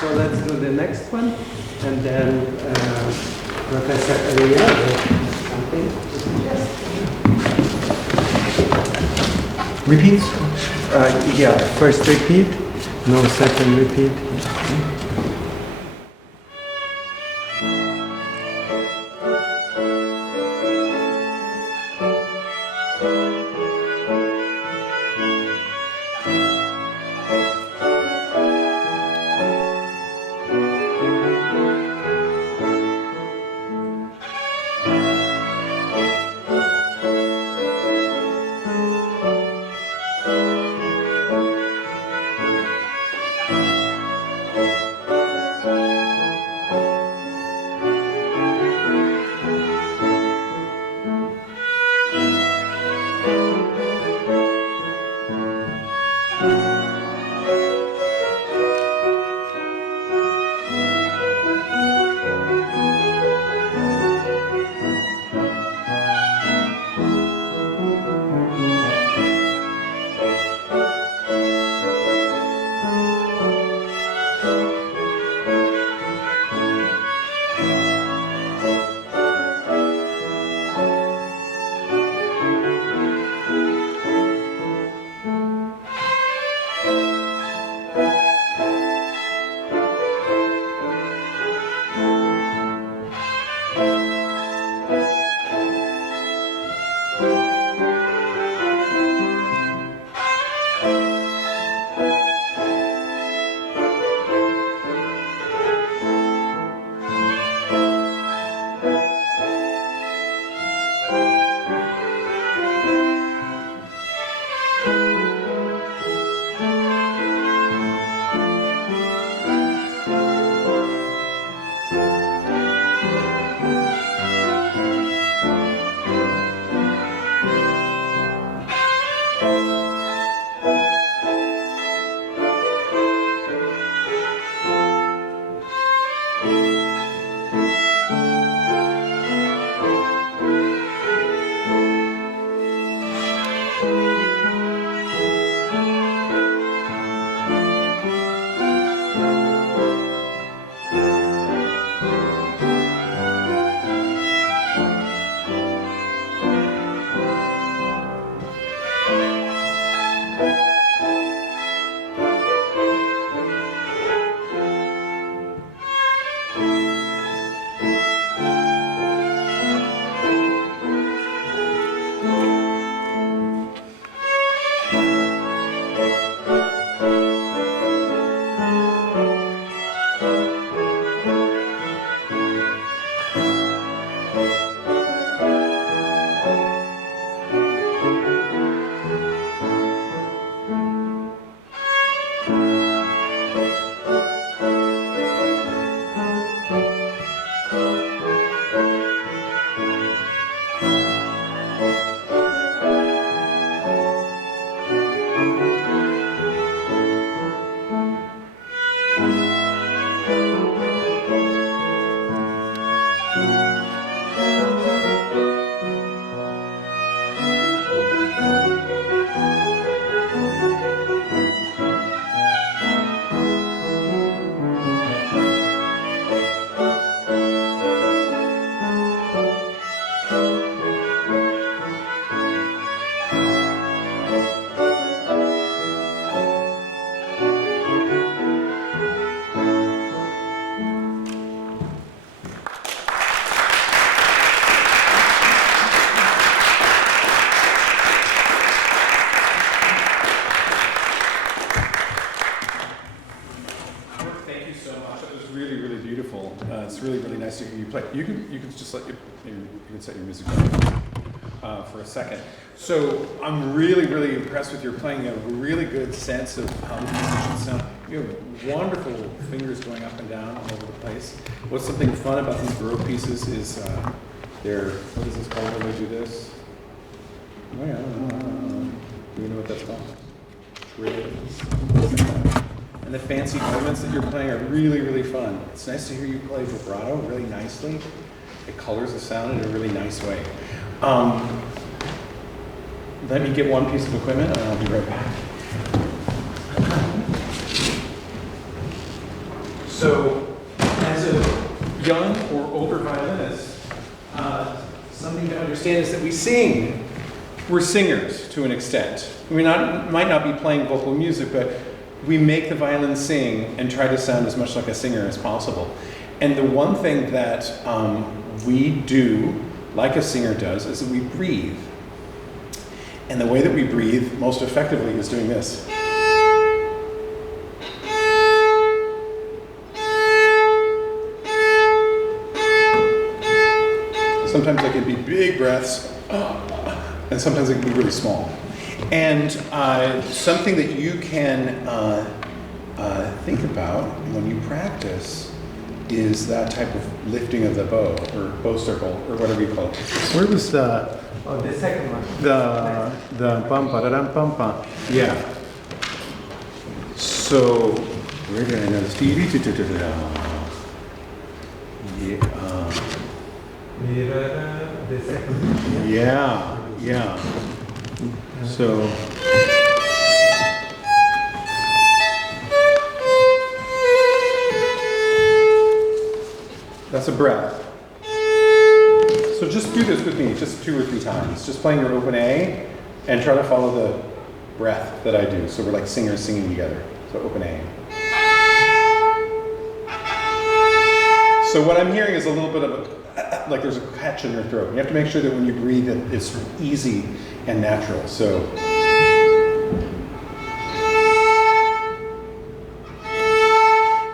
So let's do the next one, and then Professor Elyar will something to suggest. Repeats? Yeah, first repeat, no second repeat. you so much. That was really, really beautiful. It's really, really nice to hear you play. You can just let you can set your music down for a second. So I'm really, really impressed with your playing. You have a really good sense of how the musicians sound. You have wonderful fingers going up and down all over the place. What's something fun about these Baroque pieces is what is this called when they do this? Oh yeah, do you know what that's called? Trids. And the fancy movements that you're playing are really, really fun. It's nice to hear you play vibrato really nicely. It colors the sound in a really nice way. Let me get one piece of equipment and I'll be right back. So, as a young or older violinist, something to understand is that we sing. We're singers to an extent. We might not be playing vocal music, but we make the violin sing and try to sound as much like a singer as possible. And the one thing that we do, like a singer does, is that we breathe. And the way that we breathe most effectively is doing this. Sometimes they can be big breaths, and sometimes they can be really small. And something that you can think about when you practice is that type of lifting of the bow, or bow circle, or whatever you call it. Where was the The second one. the bum ba da dum bum ba? Yeah. So, where did I know this? The second one. Yeah. So. That's a breath. So just do this with me, just 2 or 3 times. Just playing your open A and try to follow the breath that I do. So we're like singers singing together. So open A. So what I'm hearing is a little bit of a, like there's a catch in your throat. You have to make sure that when you breathe that it's easy and natural. So.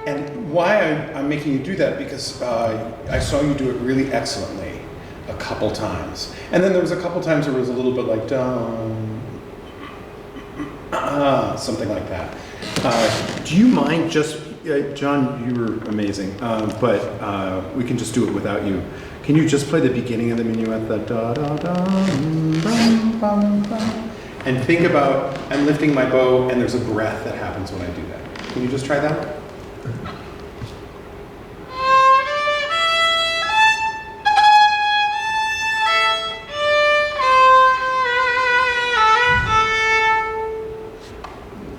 And why I'm making you do that, because I saw you do it really excellently a couple times. And then there was a couple times where it was a little bit like, something like that. Do you mind just, John, you were amazing, but we can just do it without you. Can you just play the beginning of the minuet, the da da da, bum, bum, bum. And think about, I'm lifting my bow and there's a breath that happens when I do that. Can you just try that?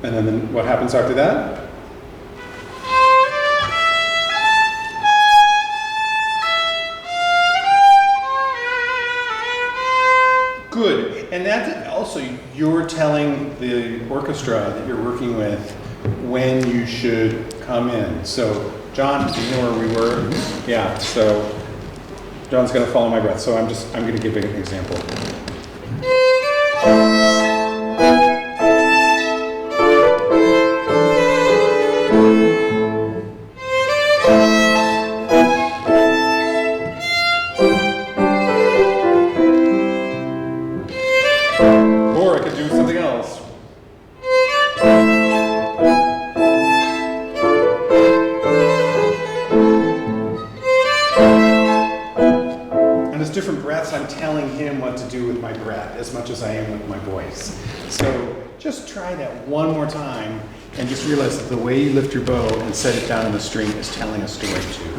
And then what happens after that? Good. And that's also, you're telling the orchestra that you're working with when you should come in. So, John, do you know where we were? Yeah, so John's going to follow my breath. So I'm going to give an example. Or I could do something else. And as different breaths, I'm telling him what to do with my breath as much as I am with my voice. So just try that one more time and just realize that the way you lift your bow and set it down on the string is telling a story too.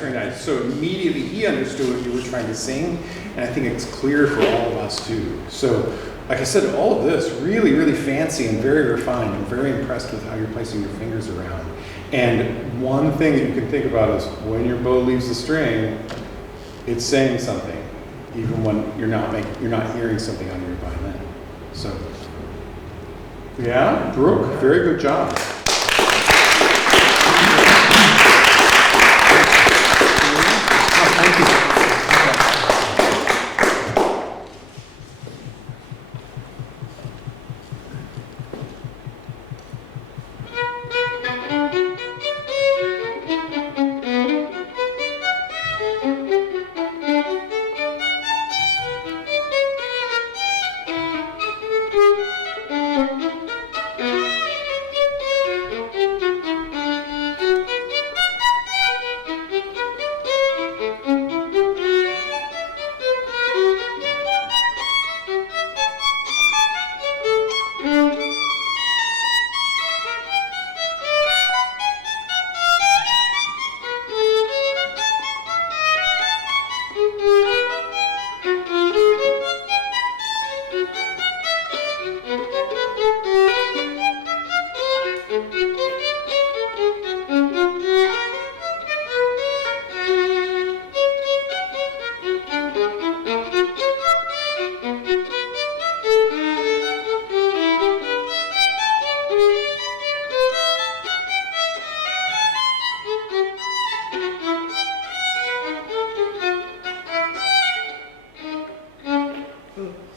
Very nice. So immediately he understood what you were trying to sing, and I think it's clear for all of us too. So like I said, all of this really, really fancy and very refined. I'm very impressed with how you're placing your fingers around. And one thing that you can think about is when your bow leaves the string, it's saying something, even when you're not hearing something on your violin. So, yeah, Brooke, very good job. Thank you.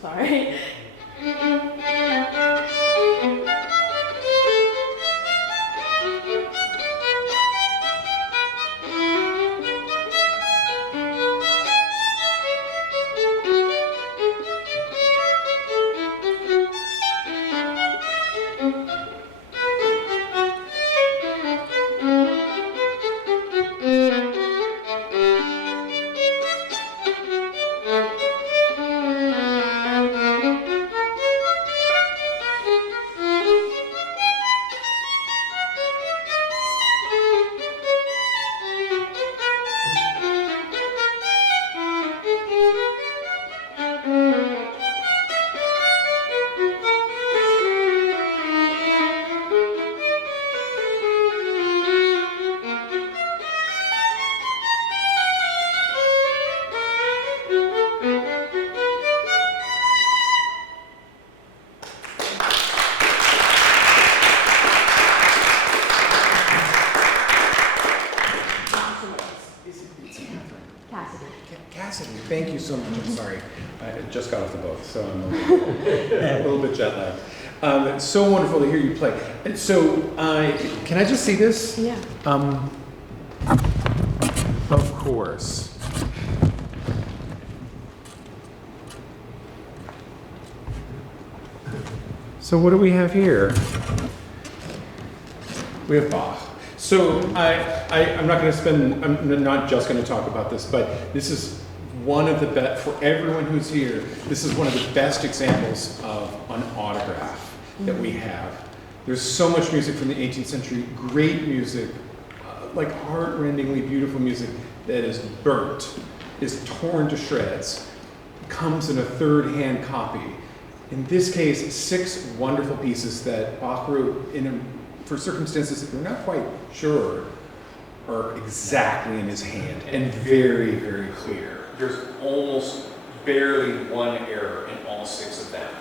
Sorry. Cassidy, thank you so much. I'm sorry. I just got off the boat, so I'm a little bit jet lagged. It's so wonderful to hear you play. And so, can I just see this? Yeah. Of course. So what do we have here? We have Bach. So I'm not going to spend, I'm not just going to talk about this, but this is one of the best, for everyone who's here, this is one of the best examples of an autograph that we have. There's so much music from the 18th century, great music, like heart-rendingly beautiful music that is burnt, is torn to shreds, comes in a third-hand copy. In this case, 6 wonderful pieces that Bach wrote for circumstances that we're not quite sure are exactly in his hand and very, very clear. There's almost barely one error in all 6 of them.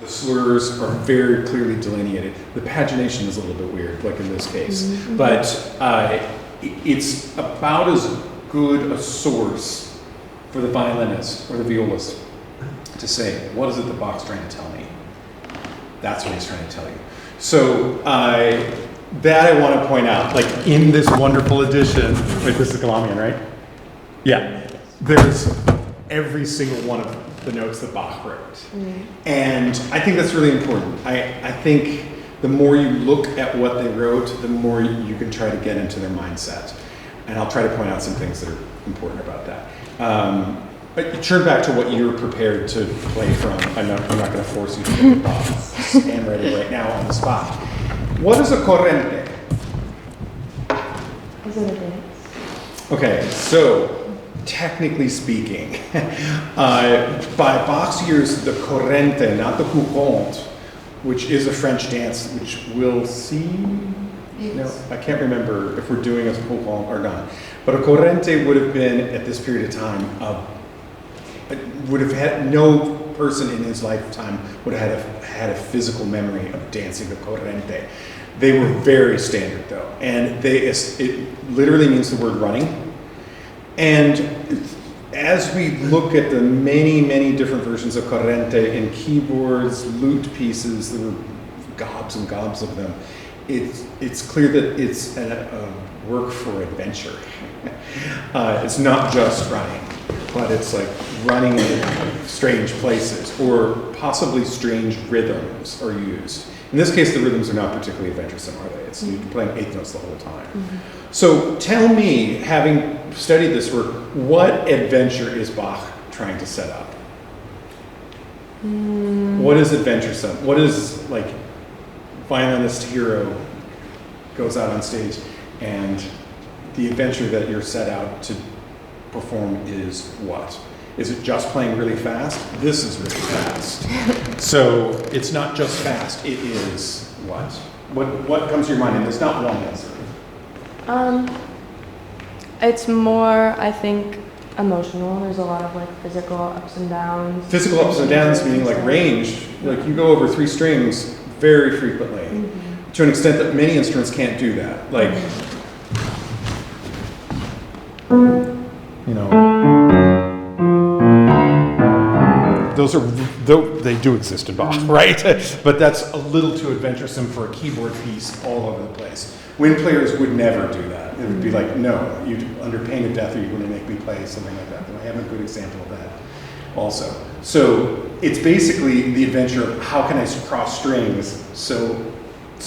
The slurs are very clearly delineated. The pagination is a little bit weird, like in this case, but it's about as good a source for the violinist or the violist to say, what is it that Bach's trying to tell me? That's what he's trying to tell you. So that I want to point out, like in this wonderful edition, wait, this is Galamian, right? Yeah, there's every single one of the notes that Bach wrote. And I think that's really important. I think the more you look at what they wrote, the more you can try to get into their mindset. And I'll try to point out some things that are important about that. But turn back to what you're prepared to play from. I'm not going to force you to pick it off. Stand ready right now on the spot. What is a corrente? Is it a dance? Okay, so technically speaking, by Bach's years, the corrente, not the courante, which is a French dance, which we'll see. No, I can't remember if we're doing a courante or not. But a corrente would have been, at this period of time, would have had no person in his lifetime would have had a physical memory of dancing the corrente. They were very standard though, and it literally means the word running. And as we look at the many, many different versions of corrente in keyboards, lute pieces, there were gobs and gobs of them. It's clear that it's a work for adventure. It's not just running, but it's like running in strange places, or possibly strange rhythms are used. In this case, the rhythms are not particularly adventuresome, are they? It's you're playing eighth notes the whole time. Mm-hmm. So tell me, having studied this work, what adventure is Bach trying to set up? What is adventuresome? What is, like, violinist hero goes out on stage and the adventure that you're set out to perform is what? Is it just playing really fast? This is really fast. So it's not just fast, it is what? What comes to your mind? And there's not one answer. It's more, I think, emotional. There's a lot of like physical ups and downs. Physical ups and downs meaning like range. Like you go over 3 strings very frequently, to an extent that many instruments can't do that. Like, you know, they do exist in Bach, right? But that's a little too adventuresome for a keyboard piece all over the place. Wind players would never do that. It would be like, no, under pain of death, are you going to make me play something like that? And I have a good example of that also. So it's basically the adventure of how can I cross strings so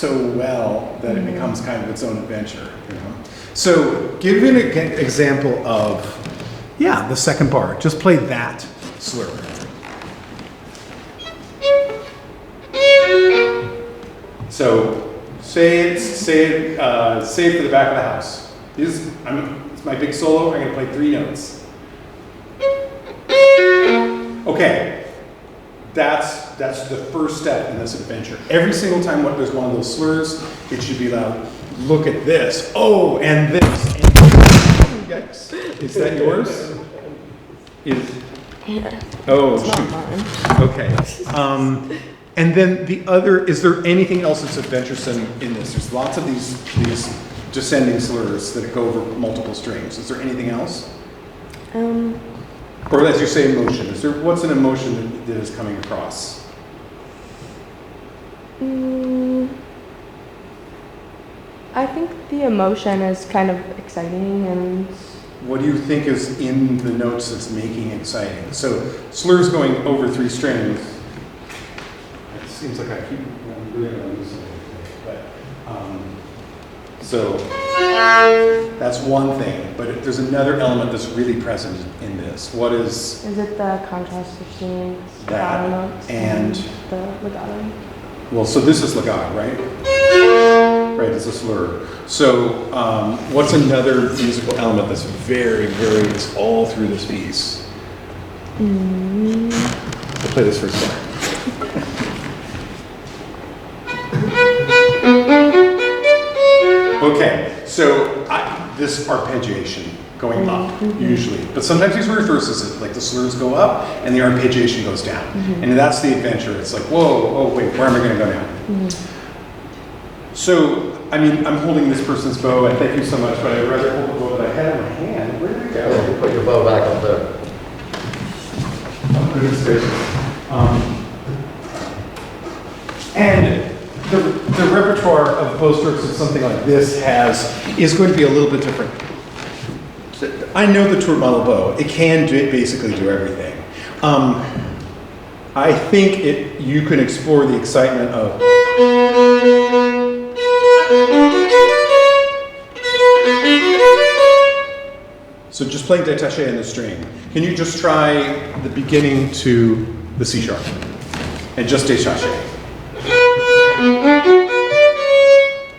well that it becomes kind of its own adventure, you know? So give me an example of, the second bar. Just play that slur. So say it for the back of the house. It's my big solo. I'm going to play 3 notes. Okay, that's the first step in this adventure. Every single time there's one of those slurs, it should be loud. Look at this. Oh, and this. And yikes. Is that yours? Oh, it's not mine. Okay. And then the other, is there anything else that's adventuresome in this? There's lots of these descending slurs that go over multiple strings. Is there anything else? Or as you say, emotion. What's an emotion that is coming across? I think the emotion is kind of exciting and... What do you think is in the notes that's making it exciting? So slurs going over 3 strings. It seems like I keep doing on this, but so that's one thing. But there's another element that's really present in this. What is? Is it the contrast between that notes and the legato? Well, so this is legato, right? Right, it's a slur. So what's another musical element that's very, it's all through this piece? We'll play this first time. Okay, so this arpeggiation going up, usually. But sometimes these reverses it, like the slurs go up and the arpeggiation goes down. And that's the adventure. It's like, whoa, oh wait, where am I going to go now? So, I mean, I'm holding this person's bow, and thank you so much, but I'd rather hold the bow that I had in my hand. Where did it go? Yeah, you put your bow back up there. Oh, goodness gracious. And the repertoire of bow strokes that something like this is going to be a little bit different. I know the tour model bow. It can basically do everything. I think you can explore the excitement of... So just playing détaché in the string. Can you just try the beginning to the C sharp? And just détaché.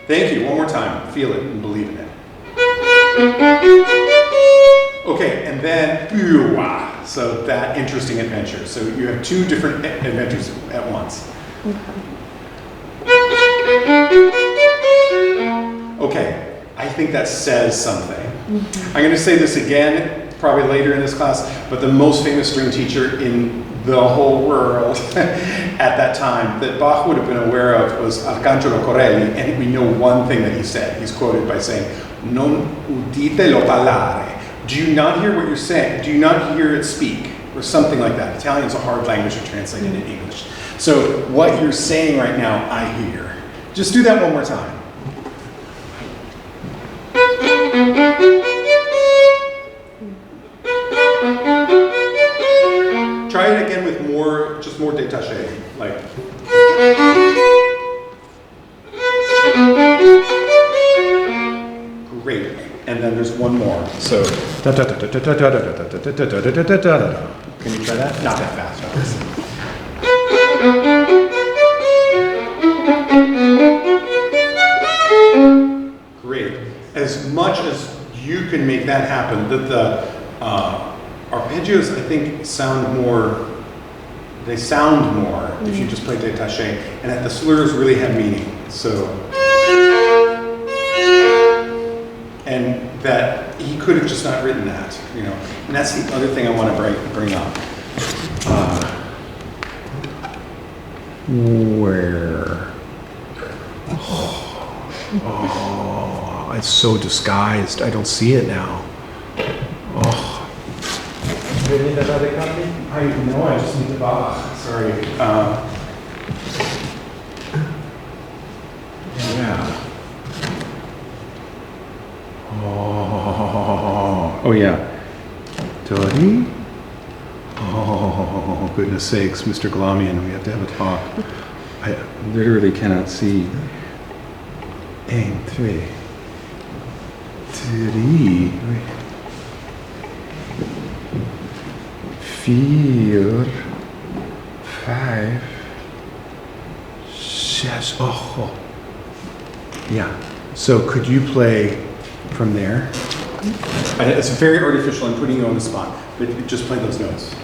Thank you. One more time. Feel it and believe in it. Okay, and then Uwa. So that interesting adventure. So you have two different adventures at once. Okay, I think that says something. I'm going to say this again, probably later in this class, but the most famous string teacher in the whole world at that time that Bach would have been aware of was Arcangelo Corelli, and we know one thing that he said. He's quoted by saying, "Non uditelo parlare." Do you not hear what you're saying? Do you not hear it speak? Or something like that. Italian's a hard language to translate into English. So what you're saying right now, I hear. Just do that one more time. Try it again with more, just more détaché, like. Great. And then there's one more. So. Can you try that? Not that fast, obviously. Great. As much as you can make that happen, that the arpeggios, I think, sound more, they sound more if you just play détaché, and that the slurs really have meaning. So, and that he could have just not written that, you know. And that's the other thing I want to bring up. Where? Oh, it's so disguised. I don't see it now. Oh. Do you need another copy? No, I just need the Bach. Sorry. Yeah. Oh yeah. Dodi? Oh, goodness sakes, Mr. Glamian, we have to have a talk. I literally cannot see. 1, 2, 3, 4, 5, 6. Oh. Yeah. So could you play from there? It's very artificial. I'm putting you on the spot, but just play those notes.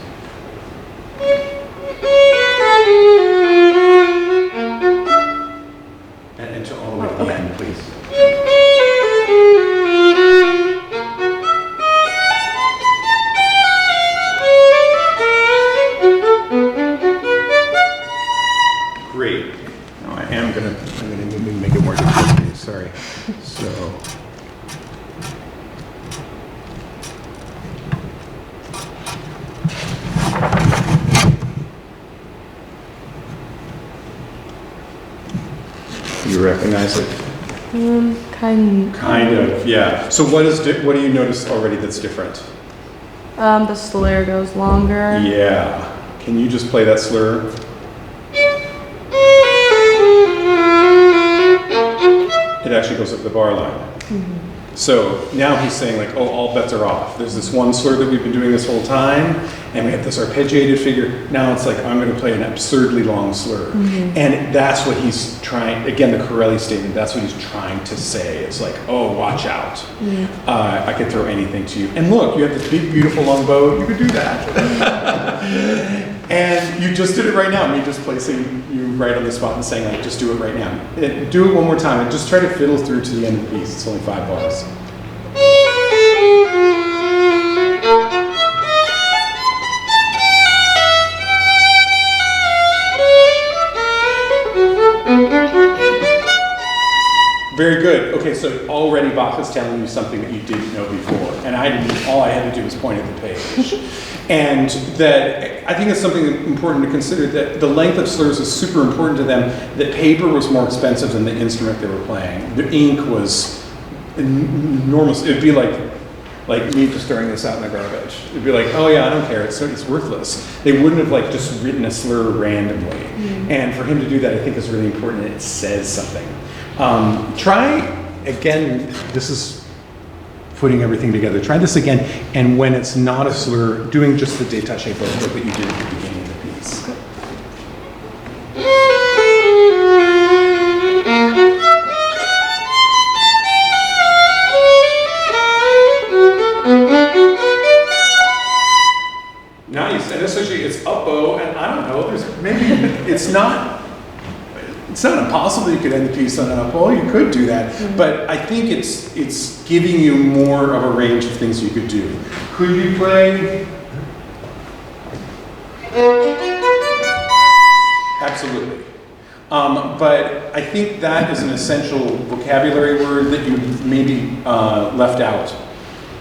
And until all the way to the end, please. Great. Now I'm gonna make it more difficult for you. Sorry. So. You recognize it? Kind of, yeah. So what do you notice already that's different? The slur goes longer. Yeah. Can you just play that slur? It actually goes up the bar line. So now he's saying like, oh, all bets are off. There's this one slur that we've been doing this whole time, and we have this arpeggiated figure. Now it's like, I'm going to play an absurdly long slur. And that's what he's trying, again, the Corelli statement, that's what he's trying to say. It's like, oh, watch out. I could throw anything to you. And look, you have this big, beautiful long bow. You could do that. And you just did it right now. Me just placing you right on the spot and saying, like, just do it right now. Do it one more time and just try to fiddle through to the end of the piece. It's only 5 bars. Very good. Okay, so already Bach is telling you something that you didn't know before, and all I had to do was point at the page. And that, I think it's something important to consider, that the length of slurs is super important to them, that paper was more expensive than the instrument they were playing. The ink was enormous. It'd be like me just throwing this out in the garbage. It'd be like, oh yeah, I don't care, it's worthless. They wouldn't have like just written a slur randomly. And for him to do that, I think is really important, and it says something. Try again, this is putting everything together. Try this again, and when it's not a slur, doing just the détaché vocal that you did at the beginning of the piece. could end the piece on Anatole, you could do that. But I think it's giving you more of a range of things you could do. Could you play? Absolutely. But I think that is an essential vocabulary word that you maybe left out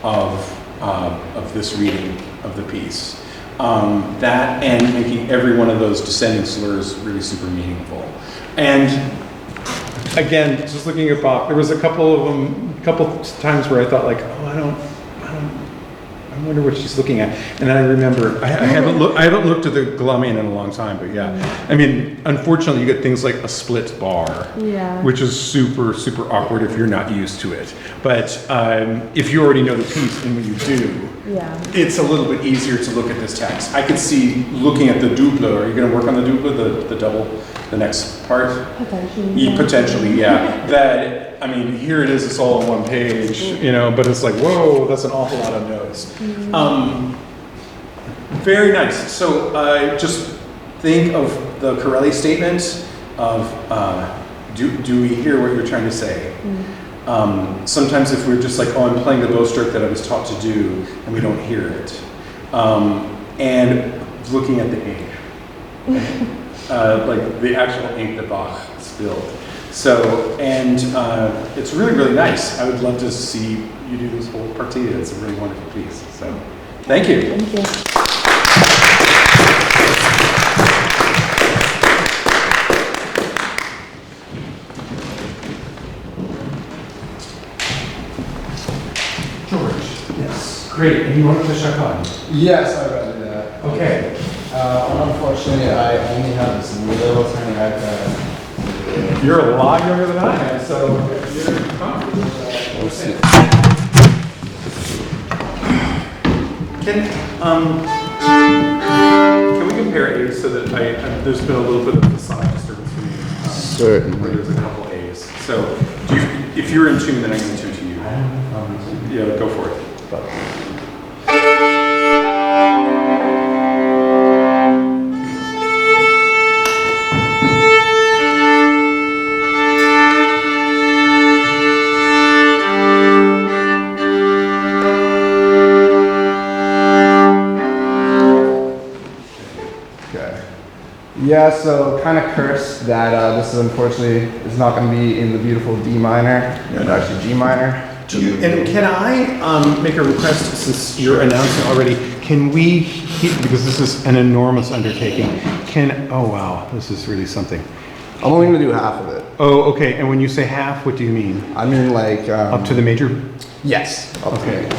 of this reading of the piece. That and making every one of those descending slurs really super meaningful. And again, just looking at Bach, there was a couple times where I thought like, oh, I wonder what she's looking at. And then I remember, I haven't looked at the Galamian in a long time, but yeah. I mean, unfortunately, you get things like a split bar, which is super, super awkward if you're not used to it. But if you already know the piece, and when you do, it's a little bit easier to look at this text. I could see looking at the double. Are you going to work on the double, the double, the next part? Potentially. Potentially, yeah. That, I mean, here it is, it's all on one page, you know, but it's like, whoa, that's an awful lot of notes. Very nice. So just think of the Corelli statement of, do we hear what you're trying to say? Sometimes if we're just like, oh, I'm playing the bow stroke that I was taught to do, and we don't hear it. And looking at the ink, like the actual ink that Bach spilled. So, and it's really, really nice. I would love to see you do this whole partita. It's a really wonderful piece. So, thank you. Thank you. George. Yes. Great. And you want to play Chopin? Yes, I'd rather do that. Okay. Unfortunately, I only have this little tiny iPad. You're a lot younger than I am, so if you're comfortable. We'll see. Can we compare A's so that there's been a little bit of a sonic disturbance for me? Certainly. Where there's a couple A's. So if you're in tune, then I'm going to tune to you. Yeah, go for it. Yeah, so kind of cursed that this is unfortunately is not going to be in the beautiful D minor, but actually G minor. And can I make a request, since you're announcing already, can we, because this is an enormous undertaking, oh wow, this is really something. I'm only going to do half of it. Oh, okay, and when you say half, what do you mean? I mean like... Up to the major? Yes. Okay.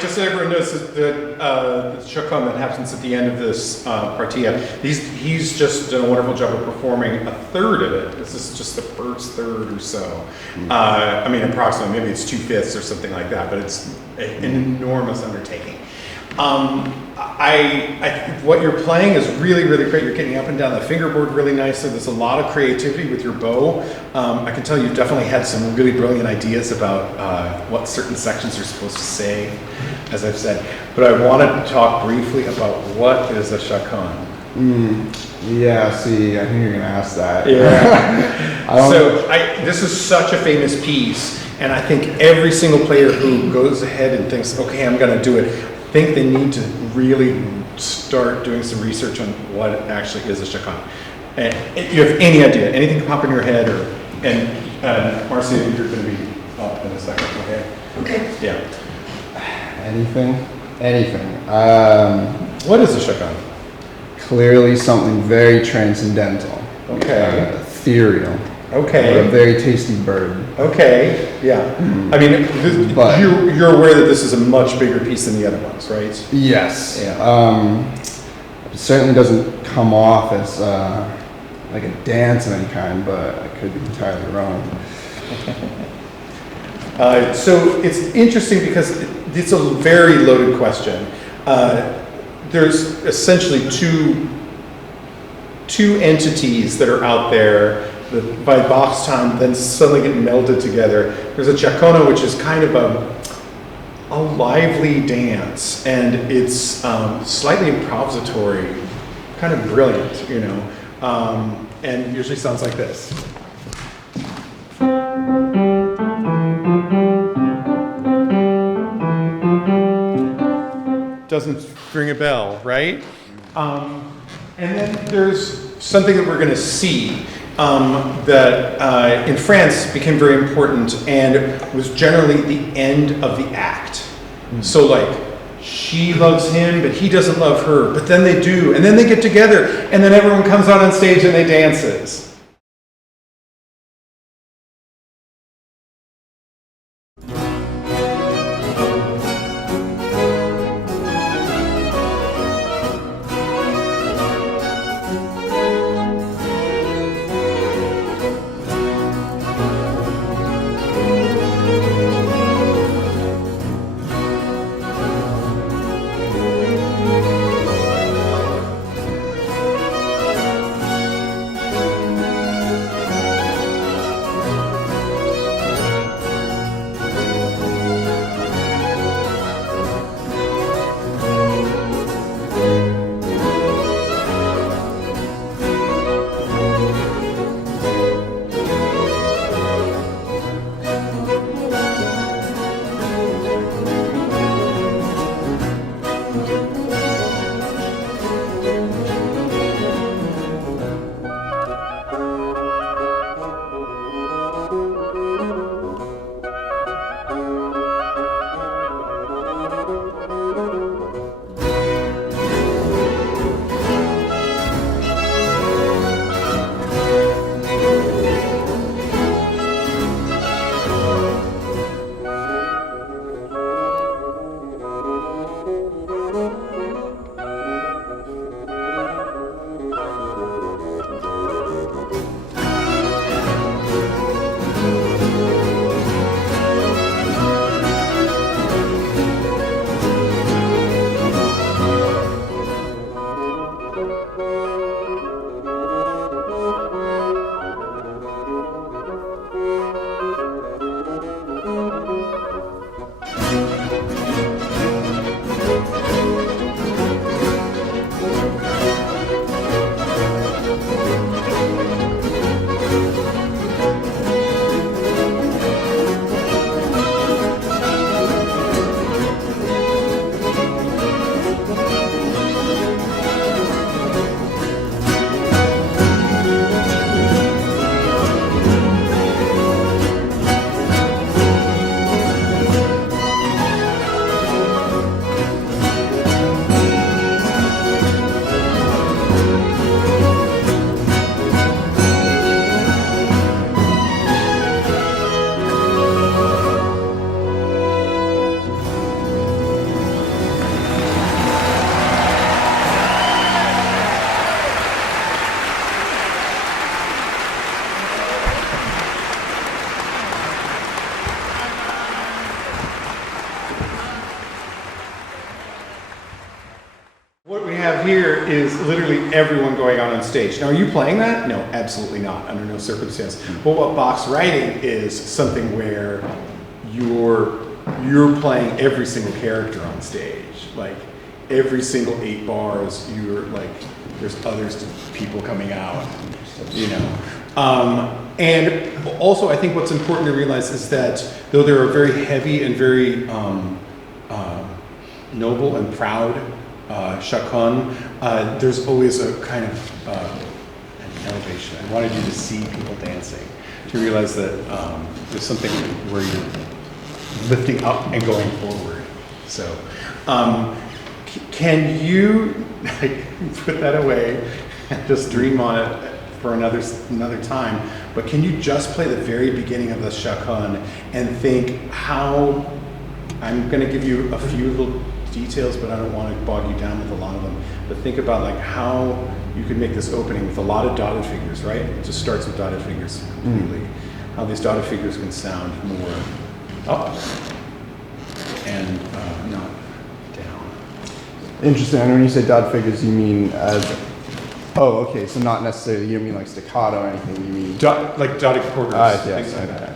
Just so everyone knows, the chaconne that happens at the end of this partita, he's just done a wonderful job of performing a third of it. This is just the first third or so. I mean, approximately, maybe it's 2/5 or something like that, but it's an enormous undertaking. What you're playing is really, really great. You're getting up and down the fingerboard really nicely. There's a lot of creativity with your bow. I can tell you definitely had some really brilliant ideas about what certain sections are supposed to say, as I've said. But I wanted to talk briefly about what is a chaconne. Yeah, see, I think you're going to ask that. Yeah. This is such a famous piece, and I think every single player who goes ahead and thinks, okay, I'm going to do it, I think they need to really start doing some research on what actually is a chaconne. And if you have any idea, anything pop in your head, Marcia, you're going to be up in a second, okay? Okay. Yeah. Anything? What is a chaconne? Clearly something very transcendental. Okay. Ethereal. Okay. Or a very tasty bird. Okay, yeah. I mean, But- you're aware that this is a much bigger piece than the other ones, right? Yes. Yeah. It certainly doesn't come off as like a dance of any kind, but I could be entirely wrong. So it's interesting because it's a very loaded question. There's essentially two entities that are out there that by Bach's time then suddenly get melded together. There's a chaconne, which is kind of a lively dance, and it's slightly improvisatory, kind of brilliant, you know, and usually sounds like this. Doesn't ring a bell, right? And then there's something that we're going to see that in France became very important and was generally the end of the act. So like, she loves him, but he doesn't love her, but then they do, and then they get together, and then everyone comes out on stage and they dances. have here is literally everyone going out on stage. Now, are you playing that? No, absolutely not, under no circumstance. But what box writing is something where you're playing every single character on stage. Like every single 8 bars, you're like, there's people coming out, you know. And also, I think what's important to realize is that though there are very heavy and very noble and proud shakon, there's always a kind of an elevation. I wanted you to see people dancing, to realize that there's something where you're lifting up and going forward. So, can you put that away and just dream on it for another time? But can you just play the very beginning of the shakon and think how, I'm going to give you a few little details, but I don't want to bog you down with a lot of them. But think about like how you could make this opening with a lot of dotted figures, right? It just starts with dotted figures completely. How these dotted figures can sound more up and not down. Interesting. And when you say dotted figures, you mean as, oh, okay. So not necessarily, you don't mean like staccato or anything. You mean Like dotted quarters, yes, things like that.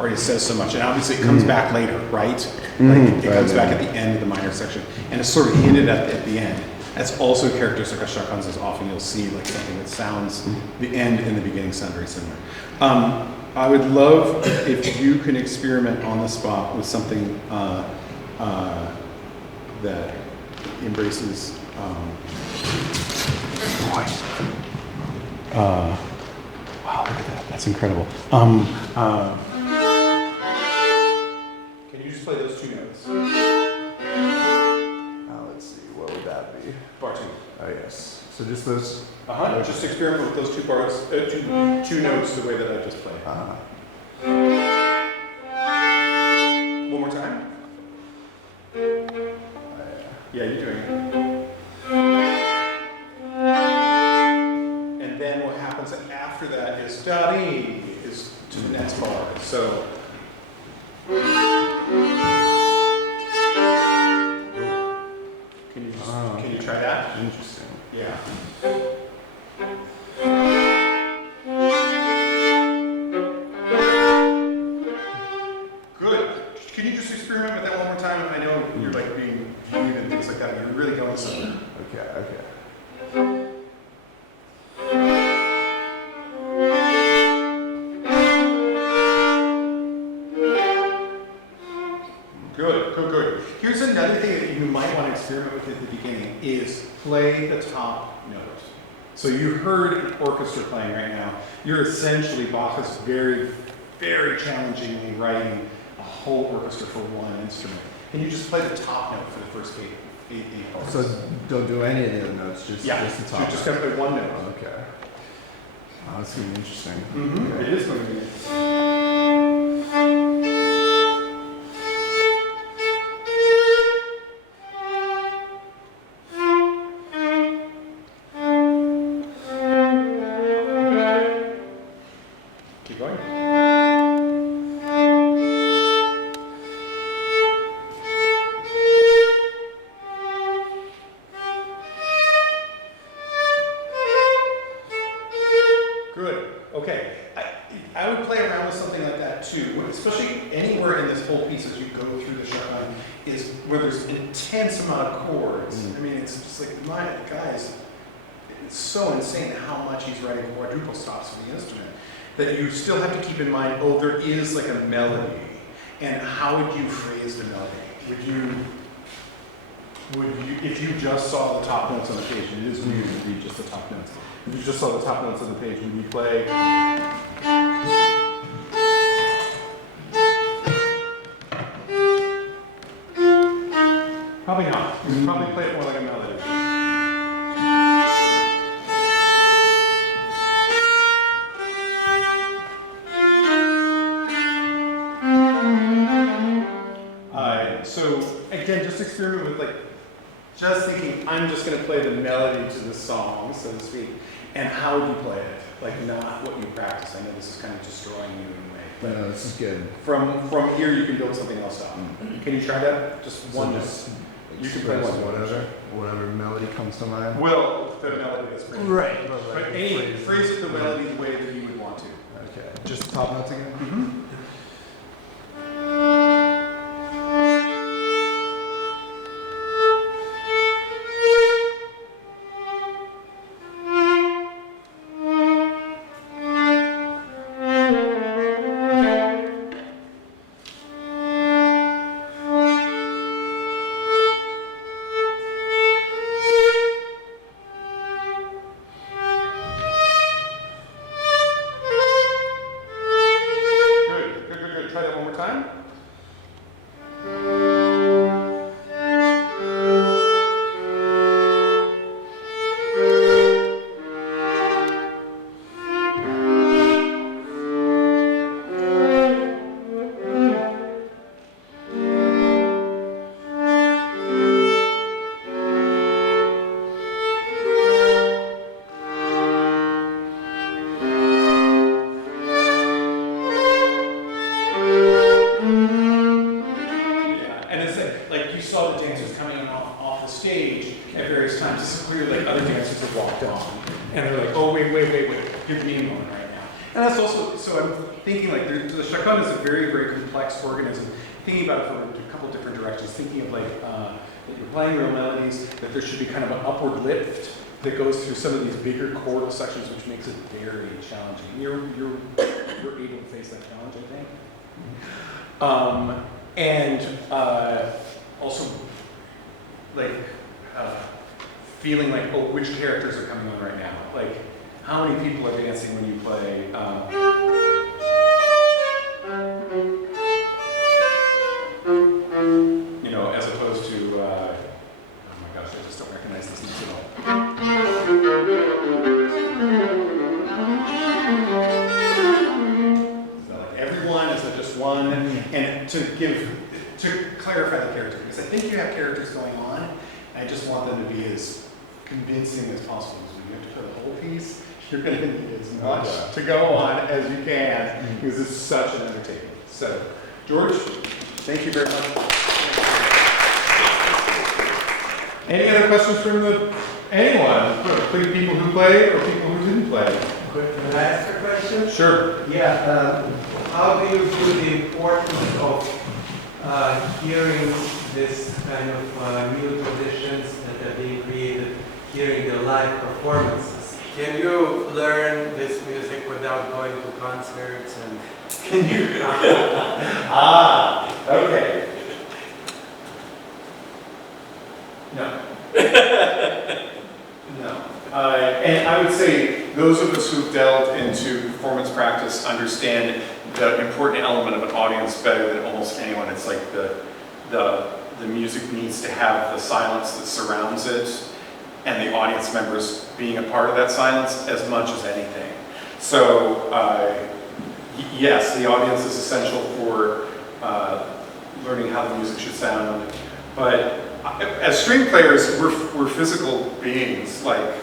Already says so much, and obviously it comes back later, right? Like it comes back at the end of the minor section, and it's sort of hinted at the end. That's also characteristic of shakons, is often you'll see like something that sounds, the end and the beginning sound very similar. I would love if you can experiment on the spot with something that embraces wow, look at that, that's incredible. Can you just play those 2 notes? let's see, what would that be? Bar 2. Oh yes. So just those. Just experiment with those 2 bars, two notes the way that I just played. One more time. Yeah, you're doing it. And then what happens after that is da-dee, is to the next bar. So. Can you try that? Interesting. Yeah. Good. Can you just experiment with that one more time? I know you're like being viewed and things like that. You're really going somewhere. Okay. Good. Here's another thing that you might want to experiment with at the beginning is play the top note. So you heard an orchestra playing right now. You're essentially, Bach is very, very challengingly writing a whole orchestra for one instrument. Can you just play the top note for the first eight bars? So don't do any of the other notes, just the top. So just gotta play one note. Okay. Oh, that's gonna be interesting. Mm-hmm. It is going to be. Keep going. Good. Okay. I would play around with something like that too, especially anywhere in this whole piece as you go through the shotgun, is where there's an intense amount of chords. I mean, it's just like, the guy is, it's so insane how much he's writing quadruple stops for the instrument. that you still have to keep in mind, oh, there is like a melody. And how would you phrase the melody? If you just saw the top notes on the page, it is weird to read just the top notes. If you just saw the top notes on the page, would you play? Probably not. You would probably play it more like a melody. So again, just experiment with like, just thinking, I'm just going to play the melody to the song, so to speak, and how would you play it? Like not what you practice. I know this is kind of destroying you in a way. But No, this is good. from here, you can build something else up. Can you try that? Just one. You can play whatever melody comes to mind. Well, the melody is pretty. Right. But any phrase it the melody the way that you would want to. Okay. Just top notes again. Mm-hmm. Try that one more time. Organism, thinking about it from a couple different directions, thinking of like that you're playing real melodies, that there should be kind of an upward lift that goes through some of these bigger chordal sections, which makes it very challenging. You're able to face that challenge, I think. And also like feeling like, oh, which characters are coming on right now? Like, how many people are dancing when you play? As opposed to, oh my gosh, I just don't recognize this note at all. Is that like everyone? Is that just one? And to clarify the character, because I think you have characters going on, and I just want them to be as convincing as possible. Because when you have to play the whole piece, you're going to need as much to go on as you can, because it's such an undertaking. So, George, thank you very much. Any other questions from anyone? Including people who played or people who didn't play? Can I ask a question? Sure. Yeah. How do you view the importance of hearing this kind of new traditions that are being created, hearing the live performances? Can you learn this music without going to concerts? And can you? Okay. No. No. And I would say those of us who've delved into performance practice understand the important element of an audience better than almost anyone. It's like the music needs to have the silence that surrounds it and the audience members being a part of that silence as much as anything. So yes, the audience is essential for learning how the music should sound, but as string players, we're physical beings. Like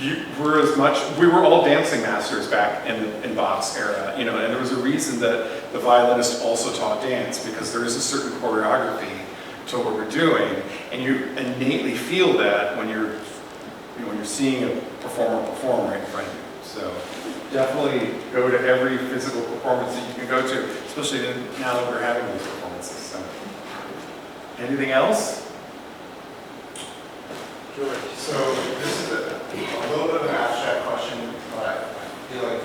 we were all dancing masters back in Bach's era, and there was a reason that the violinist also taught dance, because there is a certain choreography to what we're doing, and you innately feel that when you're seeing a performer perform right in front of you. So definitely go to every physical performance that you can go to, especially now that we're having these performances. So. Anything else? Sure. So this is a little bit of an abstract question, but I feel like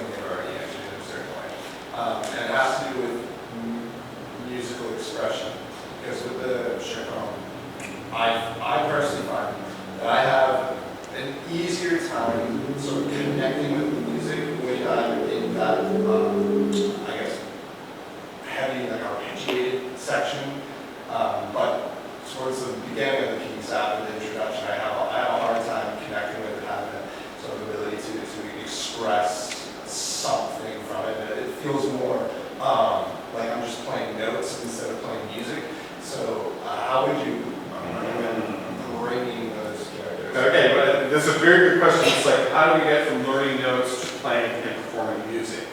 easier time sort of connecting with the music when you're in that, I guess, heavy, like arpeggiated section. But towards the beginning of the piece, after the introduction, I have a hard time connecting with it, having that sort of ability to express something from it. It feels more like I'm just playing notes instead of playing music. So how would you recommend bringing those characters? Okay, but this is a very good question. It's like, how do we get from learning notes to playing and performing music?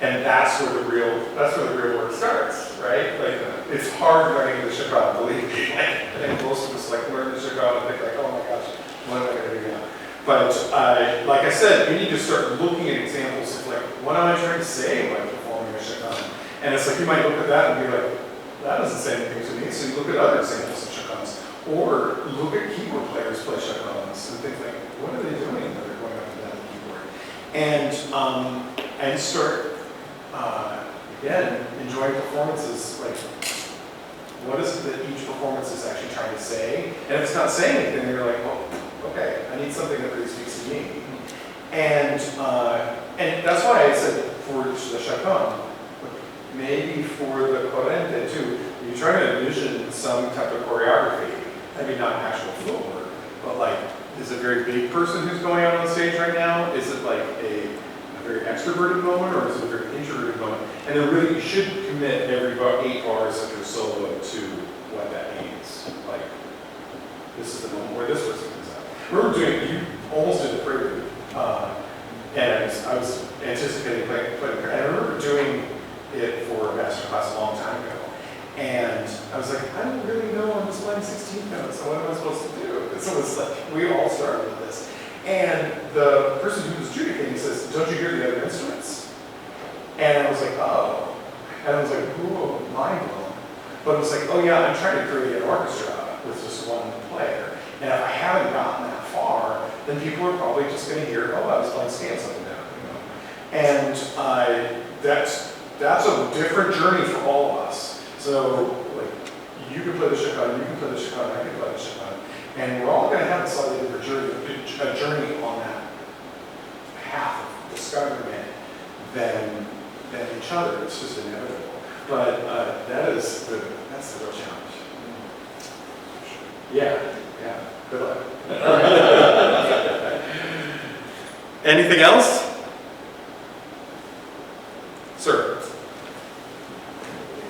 And that's where the real work starts, right? Like, it's hard learning the Chicago, believe me. I think most of us like learn the Chicago and think like, oh my gosh, what am I going to do now? But like I said, we need to start looking at examples of like, what am I trying to say by performing a Chicago? And it's like, you might look at that and be like, that doesn't say anything to me. So you look at other examples of Chicanos, or look at keyboard players play Chicanos and think like, what are they doing when they're going up and down the keyboard? And start again, enjoying performances, like, what is it that each performance is actually trying to say? And if it's not saying anything, you're like, well, okay, I need something that really speaks to me. And that's why I said for the Chacon, maybe for the Corrente too, you try to envision some type of choreography. I mean, not actual footwork, but like, is it a very big person who's going out on stage right now? Is it like a very extroverted moment, or is it a very introverted moment? And then really, you should commit every 8 bars of your solo to what that means. Like, this is the moment where this person comes out. You almost did the prelude, and I was anticipating playing. I remember doing it for a master class a long time ago, and I was like, I don't really know, I'm just playing 16th notes, so what am I supposed to do? And so it's like, we all started with this. And the person who was adjudicating says, don't you hear the other instruments? And I was like, oh. And I was like, ooh, mind blown. But it was like, oh yeah, I'm trying to create an orchestra with just one player. And if I haven't gotten that far, then people are probably just going to hear, oh, I was playing scales up and down. And that's a different journey for all of us. So, like, you can play the Chicago, you can play the Chicago, I can play the Chicago. And we're all going to have a slightly different journey on that path of discoverment than each other. It's just inevitable. But that's the real challenge. Yeah. Good luck. Anything else? Sir.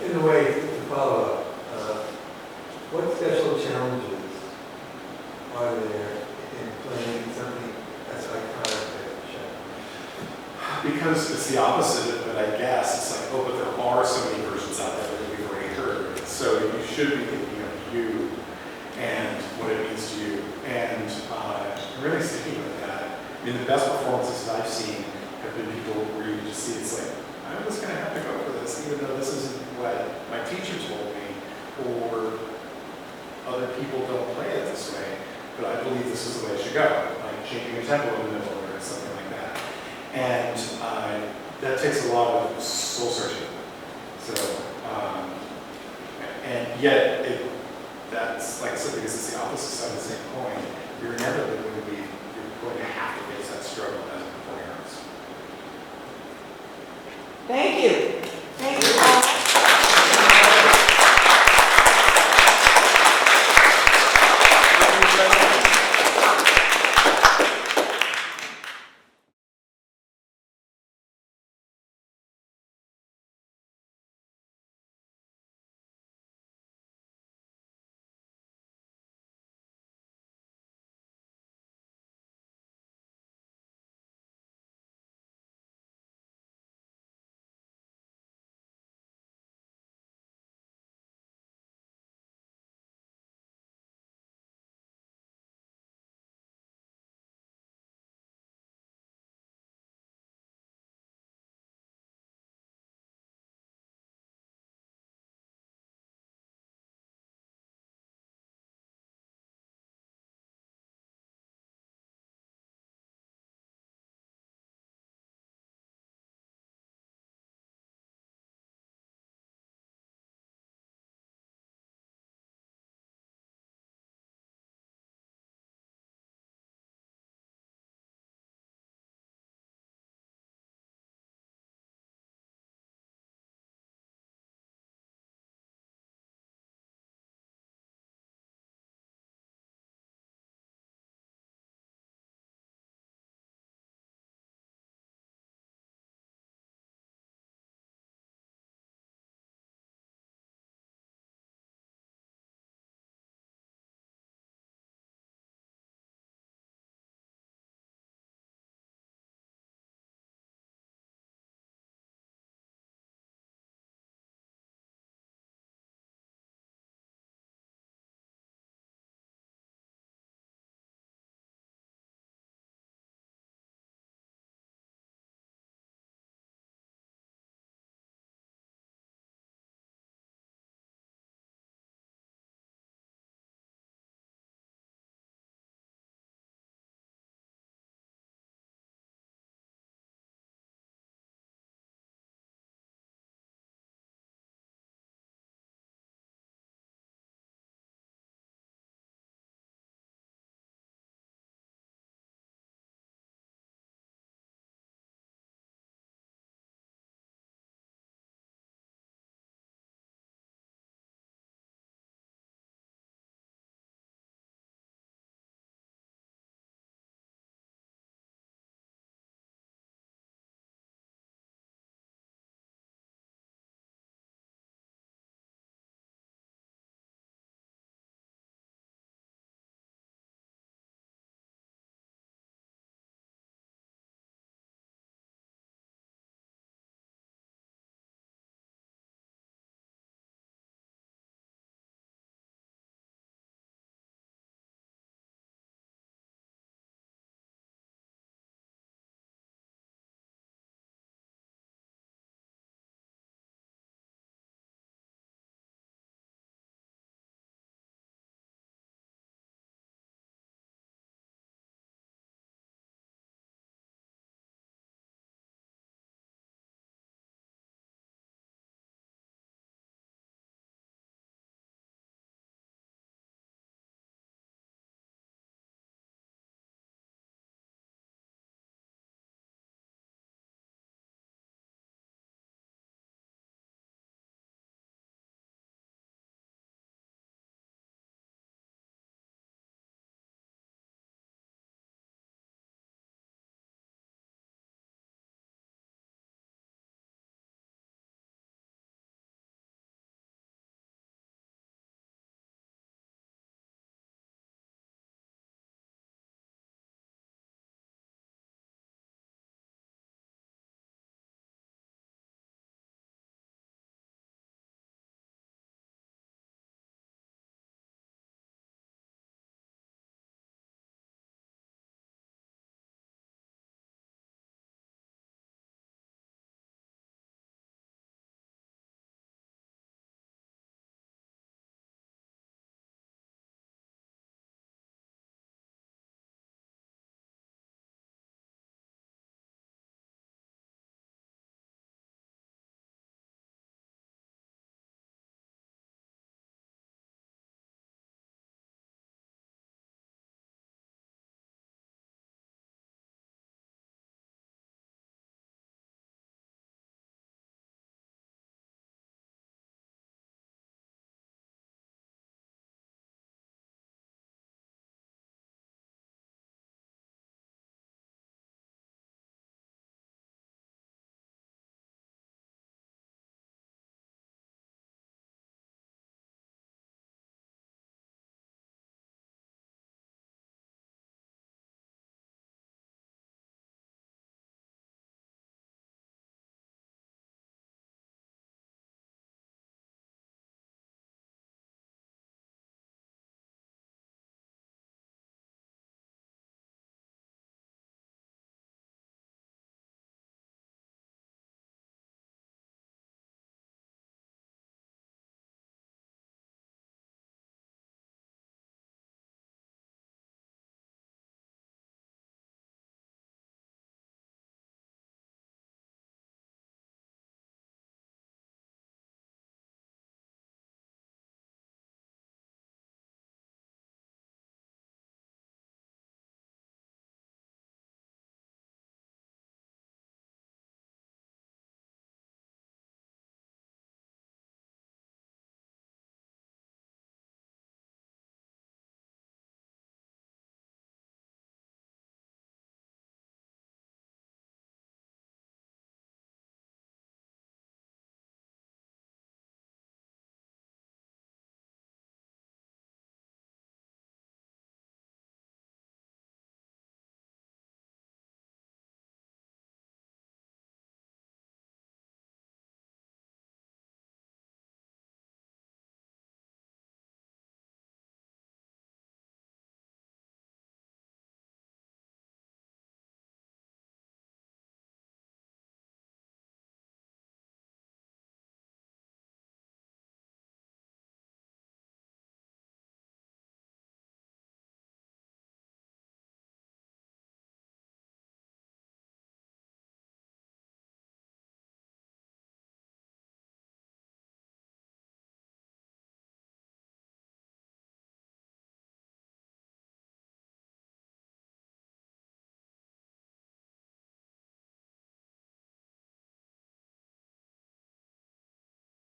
In a way, to follow up, what special challenges are there in playing something as iconic as the show? Because it's the opposite of it, I guess. It's like, oh, but there are so many versions out there that we've already heard. So you should be thinking of you and what it means to you. And really sticking with that. I mean, the best performances that I've seen have been people where you just see it's like, I'm just going to have to go for this, even though this isn't what my teacher told me, or other people don't play it this way, but I believe this is the way it should go, like changing a tempo in the middle or something like that. And that takes a lot of soul searching. So, and yet, that's like I said, because it's the opposite side of the same coin. You're inevitably going to have to face that struggle as a performer. Thank you.